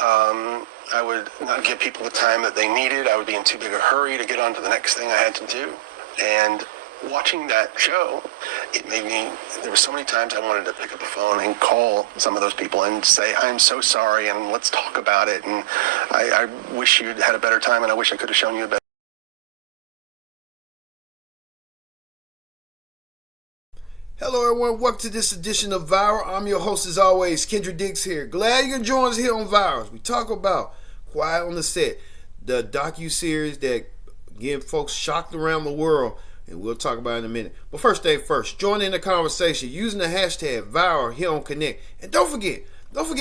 I would not give people the time that they needed. I would be in too big a hurry to get on to the next thing I had to do. And watching that show, it made me, there were so many times I wanted to pick up the phone and call some of those people and say, I'm so sorry, and let's talk about it, and I wish you'd had a better time, and I wish I could have shown you a better. Hello everyone, welcome to this edition of Viral. I'm your host as always, Kendra Diggs here. Glad you can join us here on Virals. We talk about Quiet on the Set, the docu-series that getting folks shocked around the world, and we'll talk about it in a minute. But first thing first, join in the conversation using the hashtag Viral here on Connect. And don't forget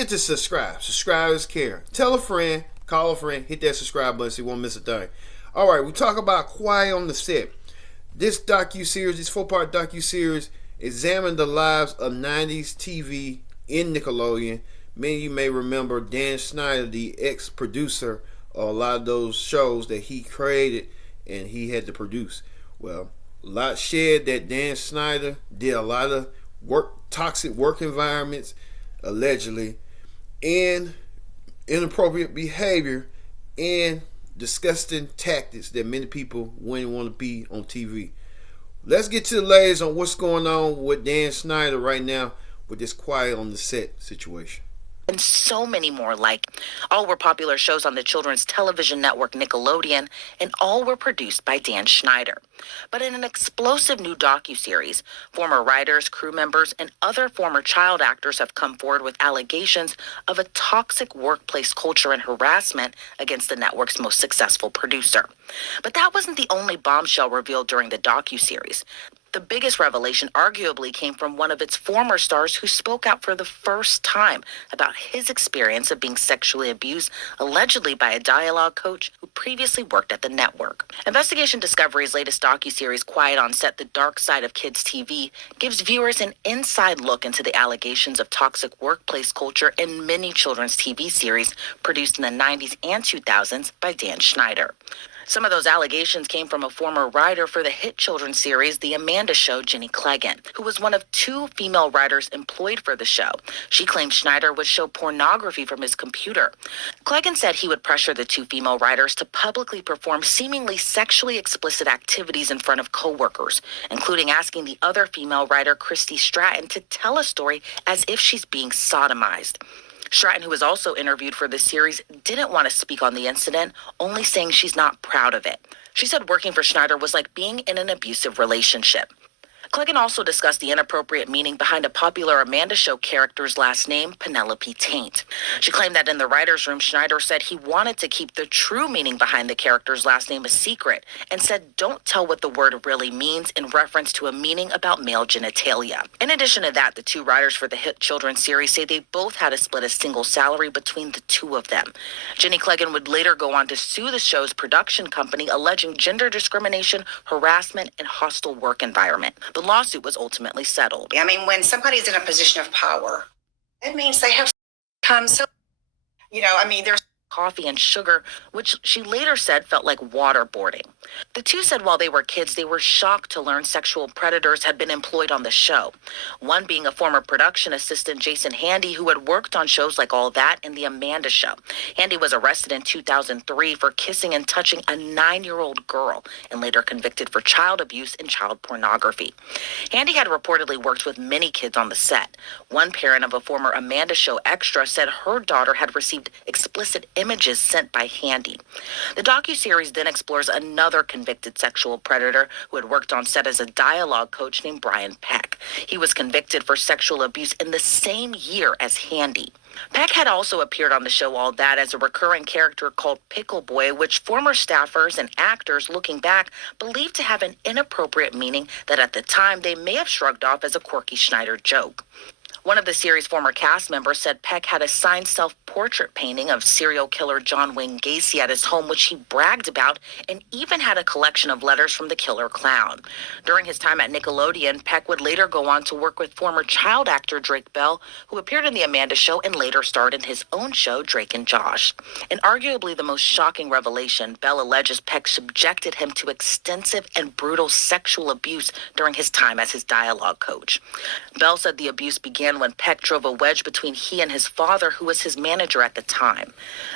to subscribe. Subscribe is caring. Tell a friend, call a friend, hit that subscribe button so you won't miss a thing. Alright, we talk about Quiet on the Set. This docu-series, this 4-part docu-series, examine the lives of 90s TV in Nickelodeon. Many of you may remember Dan Schneider, the ex-producer of a lot of those shows that he created and he had to produce. Well, a lot shared that Dan Schneider did a lot of toxic work environments, allegedly, and inappropriate behavior and disgusting tactics that many people wouldn't want to be on TV. Let's get to the latest on what's going on with Dan Schneider right now with this Quiet on the Set situation. And so many more like. All were popular shows on the children's television network Nickelodeon, and all were produced by Dan Schneider. But in an explosive new docuseries, former writers, crew members, and other former child actors have come forward with allegations of a toxic workplace culture and harassment against the network's most successful producer. But that wasn't the only bombshell revealed during the docuseries. The biggest revelation arguably came from one of its former stars who spoke out for the first time about his experience of being sexually abused, allegedly by a dialogue coach who previously worked at the network. Investigation Discovery's latest docuseries, Quiet on Set, The Dark Side of Kids TV, gives viewers an inside look into the allegations of toxic workplace culture in many children's TV series produced in the 90s and 2000s by Dan Schneider. Some of those allegations came from a former writer for the hit children's series The Amanda Show, Jenny Cleggan, who was one of 2 female writers employed for the show. She claimed Schneider would show pornography from his computer. Cleggan said he would pressure the 2 female writers to publicly perform seemingly sexually explicit activities in front of coworkers, including asking the other female writer, Christy Stratton, to tell a story as if she's being sodomized. Stratton, who was also interviewed for this series, didn't want to speak on the incident, only saying she's not proud of it. She said working for Schneider was like being in an abusive relationship. Cleggan also discussed the inappropriate meaning behind a popular Amanda Show character's last name, Penelope Taint. She claimed that in the writer's room, Schneider said he wanted to keep the true meaning behind the character's last name a secret, and said don't tell what the word really means in reference to a meaning about male genitalia. In addition to that, the 2 writers for the hit children's series say they both had to split a single salary between the 2 of them. Jenny Cleggan would later go on to sue the show's production company, alleging gender discrimination, harassment, and hostile work environment. The lawsuit was ultimately settled. I mean, when somebody's in a position of power, that means they have come. So, there's coffee and sugar, which she later said felt like waterboarding. The 2 said while they were kids, they were shocked to learn sexual predators had been employed on the show. One being a former production assistant, Jason Handy, who had worked on shows like All That and The Amanda Show. Handy was arrested in 2003 for kissing and touching a 9-year-old girl and later convicted for child abuse and child pornography. Handy had reportedly worked with many kids on the set. One parent of a former Amanda Show extra said her daughter had received explicit images sent by Handy. The docuseries then explores another convicted sexual predator who had worked on set as a dialogue coach named Brian Peck. He was convicted for sexual abuse in the same year as Handy. Peck had also appeared on the show All That as a recurring character called Pickle Boy, which former staffers and actors looking back believed to have an inappropriate meaning that at the time they may have shrugged off as a quirky Schneider joke. One of the series' former cast members said Peck had a signed self-portrait painting of serial killer John Wayne Gacy at his home, which he bragged about, and even had a collection of letters from the killer clown. During his time at Nickelodeon, Peck would later go on to work with former child actor Drake Bell, who appeared in The Amanda Show and later starred in his own show, Drake and Josh. And arguably the most shocking revelation, Bell alleges Peck subjected him to extensive and brutal sexual abuse during his time as his dialogue coach. Bell said the abuse began began when Peck drove a wedge between he and his father, who was his manager at the time.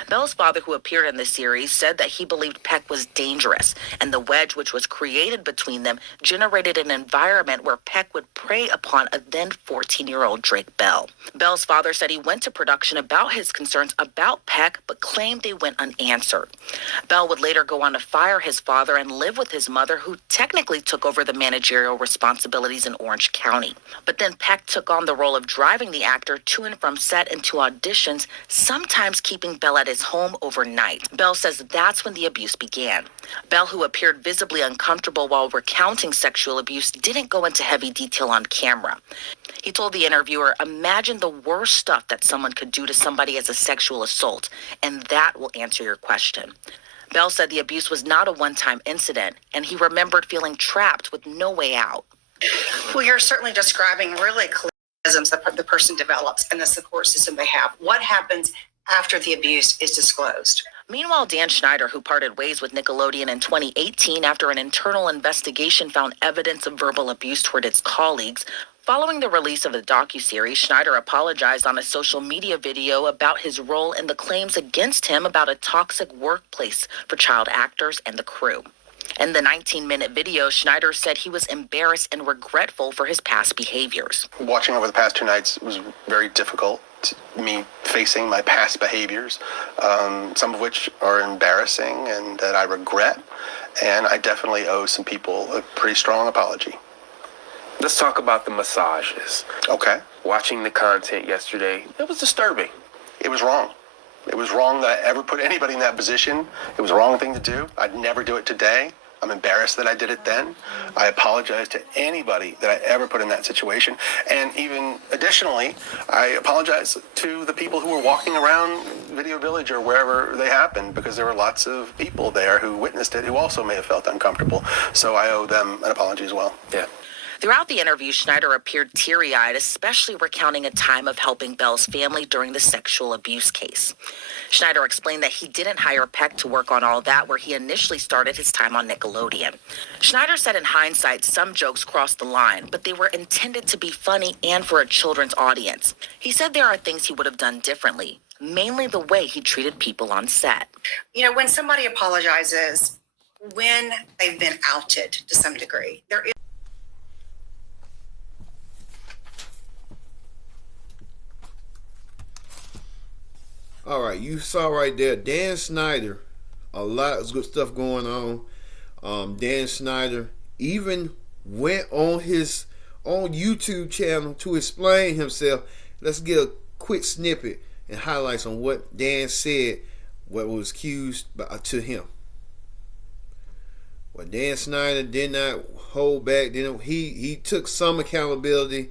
Bell's father, who appeared in the series, said that he believed Peck was dangerous, and the wedge, which was created between them, generated an environment where Peck would prey upon a then 14-year-old Drake Bell. Bell's father said he went to production about his concerns about Peck, but claimed they went unanswered. Bell would later go on to fire his father and live with his mother, who technically took over the managerial responsibilities in Orange County. But then Peck took on the role of driving the actor to and from set and to auditions, sometimes keeping Bell at his home overnight. Bell says that's when the abuse began. Bell, who appeared visibly uncomfortable while recounting sexual abuse, didn't go into heavy detail on camera. He told the interviewer, "Imagine the worst stuff that someone could do to somebody as a sexual assault, and that will answer your question." Bell said the abuse was not a one-time incident, and he remembered feeling trapped with no way out. Well, you're certainly describing really clear mechanisms that the person develops and the support system they have. What happens after the abuse is disclosed? Meanwhile, Dan Schneider, who parted ways with Nickelodeon in 2018 after an internal investigation found evidence of verbal abuse toward its colleagues, following the release of the docuseries, Schneider apologized on a social media video about his role in the claims against him about a toxic workplace for child actors and the crew. In the 19-minute video, Schneider said he was embarrassed and regretful for his past behaviors. Watching over the past 2 nights was very difficult. Me facing my past behaviors, some of which are embarrassing and that I regret, and I definitely owe some people a pretty strong apology. Let's talk about the massages. Okay. Watching the content yesterday, it was disturbing. It was wrong. It was wrong that I ever put anybody in that position. It was the wrong thing to do. I'd never do it today. I'm embarrassed that I did it then. I apologize to anybody that I ever put in that situation. And even additionally, I apologize to the people who were walking around Video Village or wherever they happened, because there were lots of people there who witnessed it who also may have felt uncomfortable. So I owe them an apology as well. Yeah. Throughout the interview, Schneider appeared teary-eyed, especially recounting a time of helping Bell's family during the sexual abuse case. Schneider explained that he didn't hire Peck to work on all that, where he initially started his time on Nickelodeon. Schneider said in hindsight, some jokes crossed the line, but they were intended to be funny and for a children's audience. He said there are things he would have done differently, mainly the way he treated people on set. You know, when somebody apologizes, when they've been outed to some degree, there is All right, you saw right there, Dan Schneider, a lot of good stuff going on. Dan Schneider even went on his own YouTube channel to explain himself. Let's get a quick snippet and highlights on what Dan said, what was accused to him. Well, Dan Schneider did not hold back. He took some accountability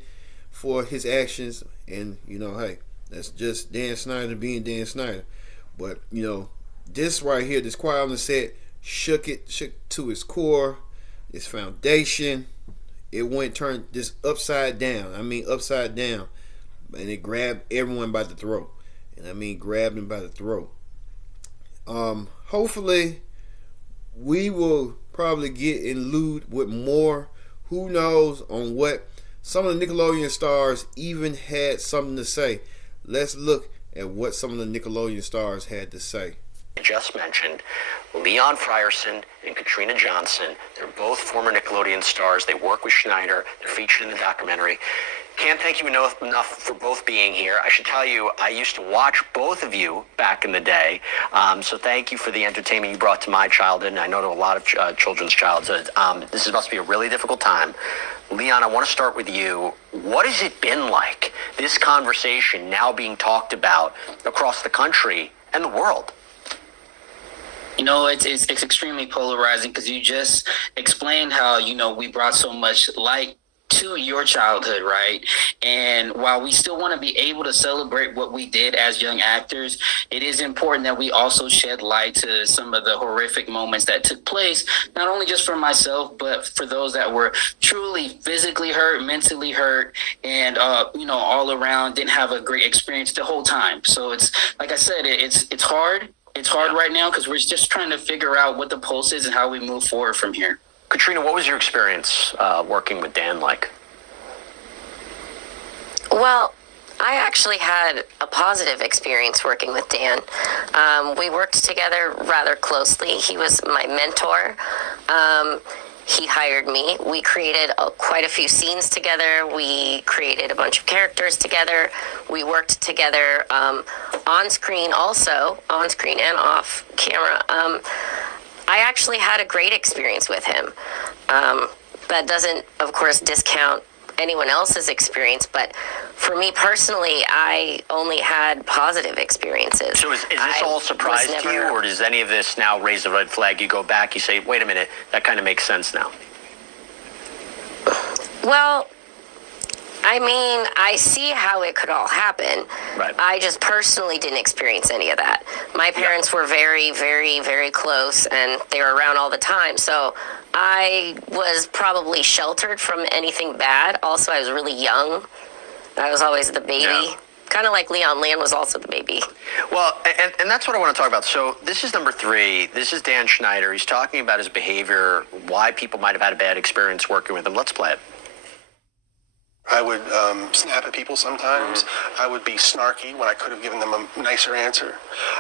for his actions, and hey, that's just Dan Schneider being Dan Schneider. But this right here, this quiet on the set, shook to its core, its foundation. It turned this upside down. Upside down, and it grabbed everyone by the throat. And grabbed them by the throat. Hopefully, we will probably get elude with more. Who knows on what? Some of the Nickelodeon stars even had something to say. Let's look at what some of the Nickelodeon stars had to say. I just mentioned Leon Frierson and Katrina Johnson. They're both former Nickelodeon stars. They work with Schneider. They're featured in the documentary. Can't thank you enough for both being here. I should tell you, I used to watch both of you back in the day. So thank you for the entertainment you brought to my childhood, and I know to a lot of children's childhood. This must be a really difficult time. Leon, I want to start with you. What has it been like, this conversation now being talked about across the country and the world? It's extremely polarizing, because you just explained how, we brought so much light to your childhood, right? And while we still want to be able to celebrate what we did as young actors, it is important that we also shed light to some of the horrific moments that took place, not only just for myself, but for those that were truly physically hurt, mentally hurt, and all around didn't have a great experience the whole time. So it's, like I said, it's hard. It's hard right now, because we're just trying to figure out what the pulse is and how we move forward from here. Katrina, what was your experience working with Dan like? Well, I actually had a positive experience working with Dan. We worked together rather closely. He was my mentor. He hired me. We created quite a few scenes together. We created a bunch of characters together. We worked together on screen also, on screen and off camera. I actually had a great experience with him. That doesn't, of course, discount anyone else's experience, but for me personally, I only had positive experiences. So is this all surprise to you, or does any of this now raise a red flag? You go back, you say, wait a minute, that kind of makes sense now. Well, I mean, I see how it could all happen. Right. I just personally didn't experience any of that. My parents were very, very, very close, and they were around all the time. So I was probably sheltered from anything bad. Also, I was really young. I was always the baby. Yeah. Kind of like Leon. Leon was also the baby. Well, and that's what I want to talk about. So this is number 3. This is Dan Schneider. He's talking about his behavior, why people might have had a bad experience working with him. Let's play it. I would snap at people sometimes. I would be snarky when I could have given them a nicer answer.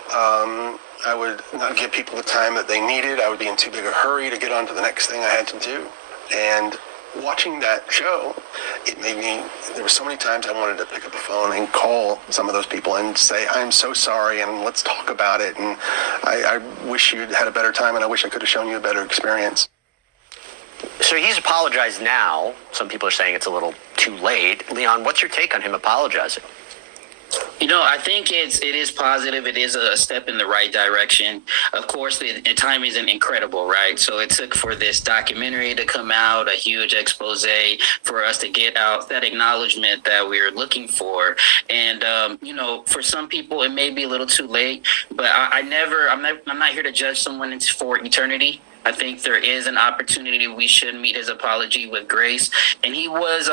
I would not give people the time that they needed. I would be in too big a hurry to get on to the next thing I had to do. And watching that show, it made me, there were so many times I wanted to pick up the phone and call some of those people and say, I'm so sorry, and let's talk about it. And I wish you'd had a better time, and I wish I could have shown you a better experience. So he's apologized now. Some people are saying it's a little too late. Leon, what's your take on him apologizing? You know, I think it is positive. It is a step in the right direction. Of course, the timing isn't incredible, right? So it took for this documentary to come out, a huge expose for us to get out that acknowledgement that we're looking for. And, you know, for some people, it may be a little too late, but I'm not here to judge someone for eternity. I think there is an opportunity. We should meet his apology with grace. And he was,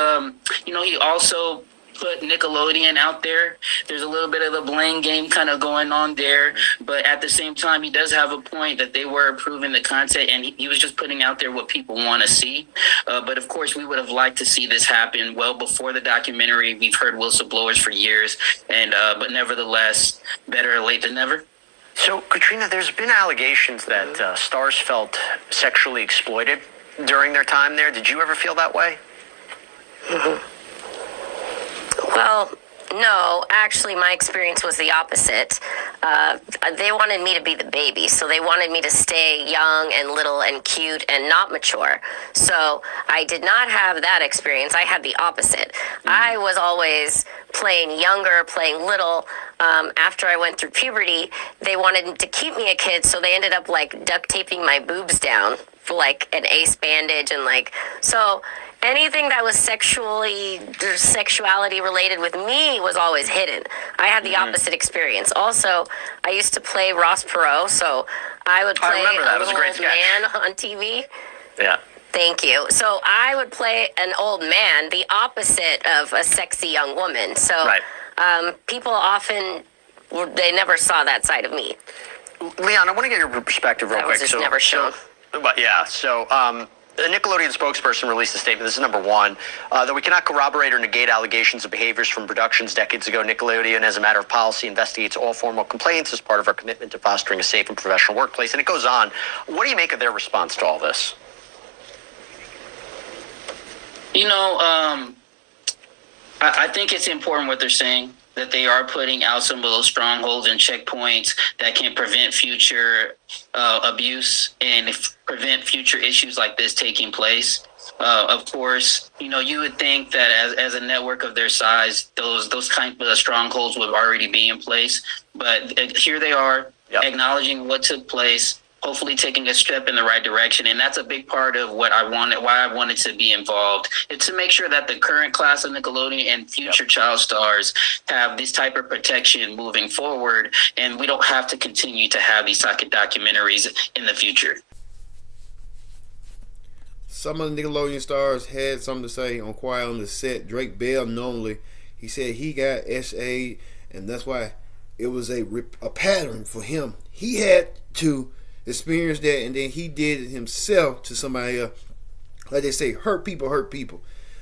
you know, he also put Nickelodeon out there. There's a little bit of the blame game kind of going on there, but at the same time, he does have a point that they were approving the content, and he was just putting out there what people want to see. But of course, we would have liked to see this happen well before the documentary. We've heard whistleblowers for years, and but nevertheless, better late than never. So, Katrina, there's been allegations that stars felt sexually exploited during their time there. Did you ever feel that way? Mm-hmm. Well, no, actually, my experience was the opposite. They wanted me to be the baby, so they wanted me to stay young and little and cute and not mature. So I did not have that experience. I had the opposite. I was always playing younger, playing little. After I went through puberty, they wanted to keep me a kid, so they ended up like duct taping my boobs down for like an ace bandage and like so. Anything that was sexuality related with me was always hidden. I had the opposite experience. Also, I used to play Ross Perot, so I would play a little old man on TV. Yeah. Thank you. So I would play an old man, the opposite of a sexy young woman. So people often, they never saw that side of me. Leon, I want to get your perspective real quick. That was just never shown. But yeah, so the Nickelodeon spokesperson released a statement. This is number 1, that we cannot corroborate or negate allegations of behaviors from productions decades ago. Nickelodeon, as a matter of policy, investigates all formal complaints as part of our commitment to fostering a safe and professional workplace. And it goes on. What do you make of their response to all this? You know, I think it's important what they're saying, that they are putting out some of those strongholds and checkpoints that can prevent future abuse and prevent future issues like this taking place. Of course, you know, you would think that as a network of their size, those kind of strongholds would already be in place. But here they are, acknowledging what took place, hopefully taking a step in the right direction. And that's a big part of why I wanted to be involved. It's to make sure that the current class of Nickelodeon and future child stars have this type of protection moving forward. And we don't have to continue to have these type of documentaries in the future. Some of the Nickelodeon stars had something to say on Quiet on the Set. Drake Bell, normally, he said he got SA, and that's why it was a pattern for him. He had to experience that, and then he did it himself to somebody else. Like they say, hurt people hurt people.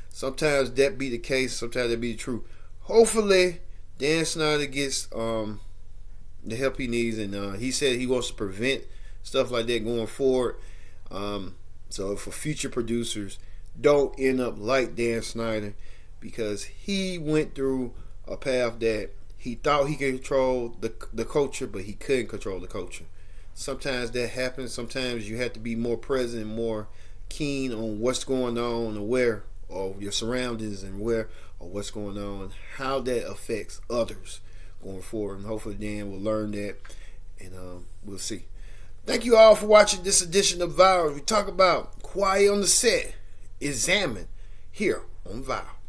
Sometimes that be the case, sometimes that be the truth. hopefully Dan Snyder gets the help he needs, and he said he wants to prevent stuff like that going forward. So for future producers, don't end up like Dan Snyder, because he went through a path that he thought he could control the culture, but he couldn't control the culture. Sometimes that happens. Sometimes you have to be more present and more keen on what's going on, aware of your surroundings, and aware of what's going on, how that affects others going forward. And hopefully Dan will learn that, and we'll see. Thank you all for watching this edition of Viral. We talk about Quiet on the Set, Examine, here on Viral.